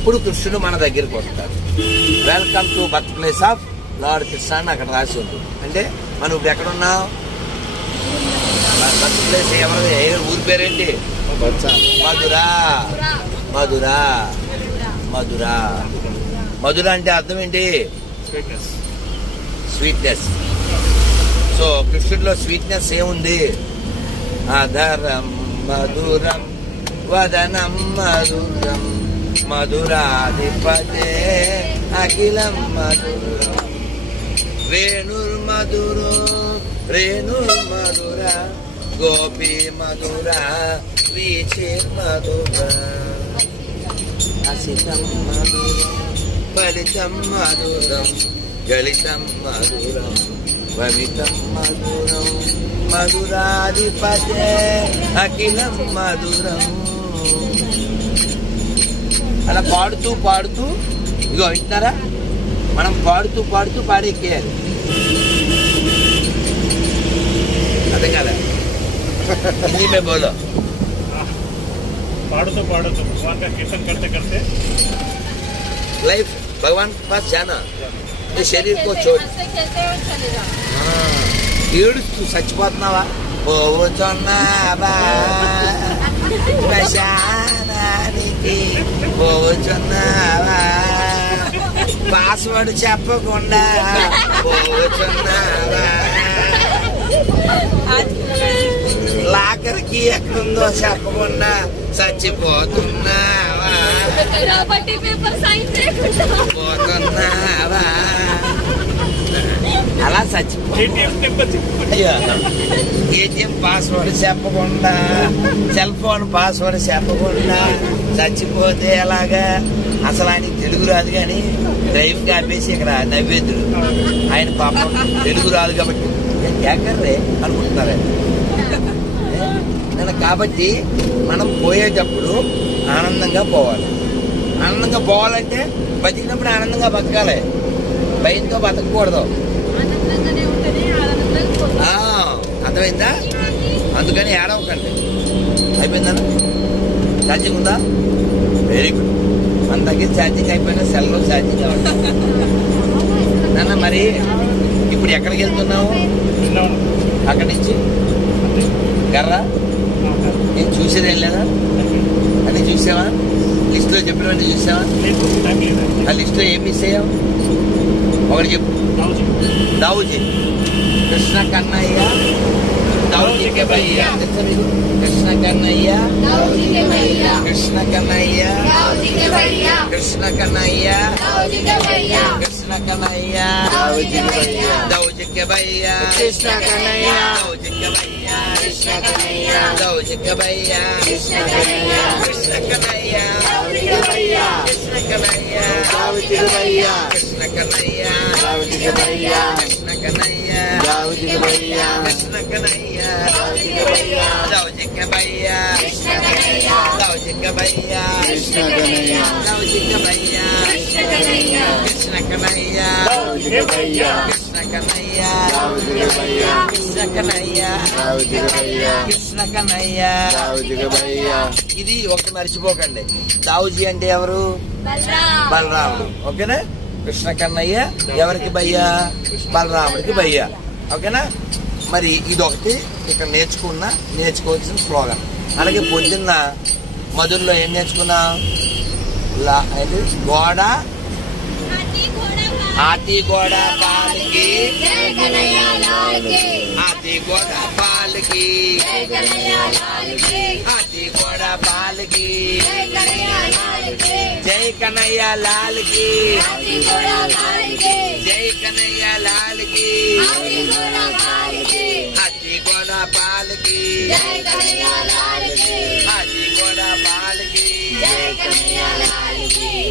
ఇప్పుడు కృష్ణుడు మన దగ్గరికి వస్తాడు. Welcome to birth place of lord Krishna అని అక్కడ రాసి ఉంటుంది. అంటే మనం ఇప్పుడు ఎక్కడున్నాం? బర్త్ ప్లేస్ ఎవరు? ఊరి పేరేంటి? మధురా. మధురా. మధురా. మధుర అంటే అర్థం ఏంటి? స్వీట్నెస్. సో కృష్ణుడిలో స్వీట్నెస్ ఏముంది? అధరం మధురం వదనం మధురం మధురాధిపతే అఖిలం మధురం వేణుర్మధురో రేణుర్మధుర గోపీ మధుర వీచిర్మధుర అసితం మధురం ఫలితం మధురం గలితం మధురం వమితం మధురం మధురాధిపతే అఖిలం మధురం. అలా పాడుతూ పాడుతూ ఇగో వింటున్నారా? మనం పాడుతూ పాడుతూ పాడెక్కేయాలి. అర్థం కదా? హిందీ మే బోలో. पाड़ो तो भगवान का कीर्तन करते करते लाइफ भगवान के पास जाना, ये शरीर को छोड़. ఏడుస్తూ చచ్చిపోతున్నావా? పోవచ్చున్నావా శ్మశానానికి పోవచ్చున్నావా? పాస్వర్డ్ చెప్పకుండా పోవచ్చున్నావా? లాకర్కి ఎక్కడుందో చెప్పకుండా చచ్చిపోతున్నావా? పోతున్నావా? అలా ఏటీఎం పాస్వర్డ్ చెప్పకుండా, సెల్ ఫోన్ పాస్వర్డ్ చెప్పకుండా చచ్చిపోతే ఎలాగా? అసలు ఆయనకి తెలుగు రాదు కానీ డ్రైవింగ్ ఆపేసి ఇక్కడ నవ్వేద్దుడు. ఆయన పాపం తెలుగు రాదు కాబట్టి జాగ్రత్త అనుకుంటున్నారు. కాబట్టి మనం పోయేటప్పుడు ఆనందంగా పోవాలి. ఆనందంగా పోవాలంటే బతికినప్పుడు ఆనందంగా బతకాలి, భయంతో బతకకూడదు. అర్థమైందా? అందుకని ఏడవకండి. అయిపోయిందా? ఛార్జింగ్ ఉందా? Very good. మన దగ్గర ఛార్జింగ్ అయిపోయినా సెల్లో ఛార్జింగ్ అవ్వండి. నాన్న మరి ఇప్పుడు ఎక్కడికి వెళ్తున్నావు? అక్కడి నుంచి గర్రా నేను చూసేదేం లేదా? అన్నీ చూసావా? లిస్టులో చెప్పినవన్నీ చూసావా? ఆ లిస్టులో ఏం మిస్ అయ్యావు? ఒకటి చెప్పు. दाऊजी कृष्ण कन्हैया दाऊजी के भैया कृष्ण कन्हैया कृष्ण कन्हैया कृष्ण कन्हैया कृष्ण कन्हैया दाऊजी के भैया कृष्ण कन्हैया दाऊजी के भैया कृष्ण कन्हैया दाऊजी के भैया कृष्ण कन्हैया कृष्ण कन्हैया कृष्ण कन्हैया दाऊजी के भैया कृष्ण कन्हैया दाऊजी के भैया कृष्ण कन्हैया दाऊजी के भैया कृष्ण कन्हैया दाऊजी के भैया दाऊजी के भैया कृष्ण कन्हैया दाऊजी के भैया कृष्ण कन्हैया दाऊजी के भैया कृष्ण कन्हैया कृष्ण कन्हैया दाऊजी के भैया कृष्ण कन्हैया दाऊजी के भैया कृष्ण कन्हैया दाऊजी के भैया कृष्ण कन्हैया दाऊजी के भैया. ఇది ఒకటి మర్చిపోకండి. దావుజీ అంటే ఎవరు? బలరాముడు. ఓకేనా? కృష్ణ కన్నయ్య ఎవరికి భయ్యా? బలరాముడికి భయ్యా. ఓకేనా? మరి ఇదొకటి ఇక్కడ నేర్చుకోవాల్సిన స్లోగన్. అలాగే పొద్దున్న మధురలో ఏం నేర్చుకున్నా? గోడ हाथी घोड़ा पाल की हाथी घोड़ा पाल की हाथी घोड़ा पाल की जय कन्हैया लाल की जय कन्हैया लाल की हाथी घोड़ा पाल की हाथी घोड़ा पाल की हाथी घोड़ा पाल की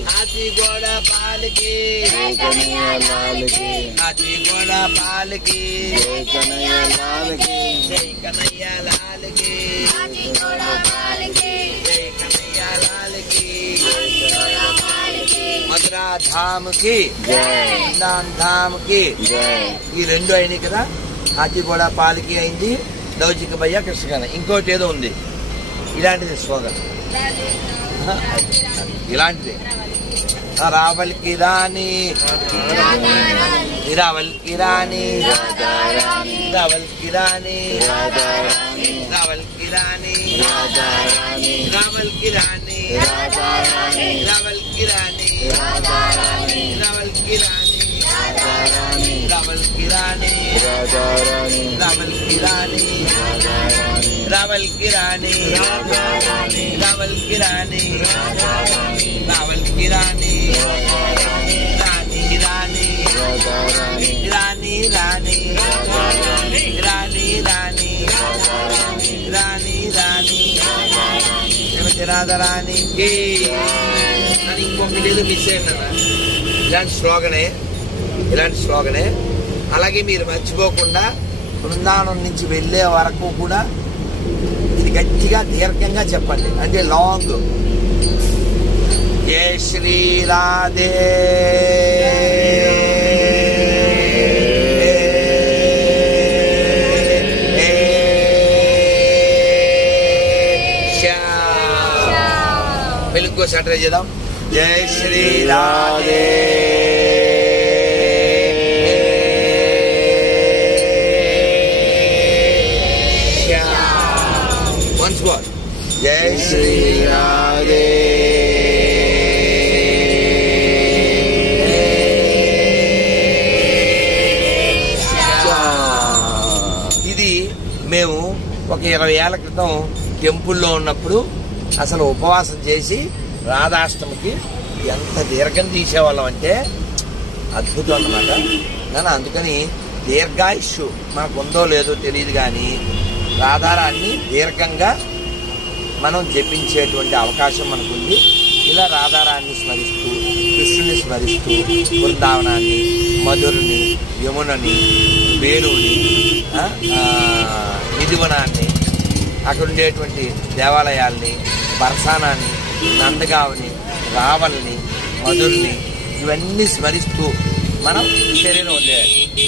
हाथी घोड़ा पाल की जय कन्हैया लाल की जय कन्हैया लाल की हाथी घोड़ा पाल की जय कन्हैया लाल की मथुरा धाम की वृंदावन धाम की ఈ రెండు అయినాయి కదా. హాతీ కూడా పాలకి అయింది, దౌజిక భయ్య కృష్ణ. ఇంకోటి ఏదో ఉంది ఇలాంటిది స్లోగన్, ఇలాంటిది रावल की रानी रावल की रानी रावल की रानी रावल की रानी रावल की रानी रावल की रानी रावल की रानी रावल की रानी रावल की रानी रावल की रानी रावल की रानी रावल की रानी रानी रानी रानी रानी रानी रानी रानी रानी राधा रानी की ఇంకొకటి లేదు మిస్ అయిందన్న ఇలాంటి స్లోగనే అలాగే మీరు మర్చిపోకుండా బృందావనం నుంచి వెళ్ళే వరకు కూడా ఇది గట్టిగా దీర్ఘంగా చెప్పండి అంటే లాంగ్ జై శ్రీ రాధే को ट्राई చేద్దాం जय श्री राधे once more जय श्री राधे ఇది మేము ఒక 20 ఏళ్ల క్రితం టెంపుల్లో ఉన్నప్పుడు అసలు ఉపవాసం చేసి రాధాష్టమికి ఎంత దీర్ఘం తీసేవాళ్ళం అంటే అద్భుతం అన్నమాట. కానీ అందుకని దీర్ఘాయుష్ మనకు ఉందో లేదో తెలియదు, కానీ రాధారాన్ని దీర్ఘంగా మనం జపించేటువంటి అవకాశం మనకుంది. ఇలా రాధారాన్ని స్మరిస్తూ కృష్ణుని స్మరిస్తూ బృందావనాన్ని, మధురని, యమునని, వేణువుని, నిధివనాన్ని, అక్కడ ఉండేటువంటి దేవాలయాల్ని, బర్సానాన్ని, నందగావుని, రావల్ని, మధుర్ని ఇవన్నీ స్మరిస్తూ మనం శరీరం వదిలేయాలి.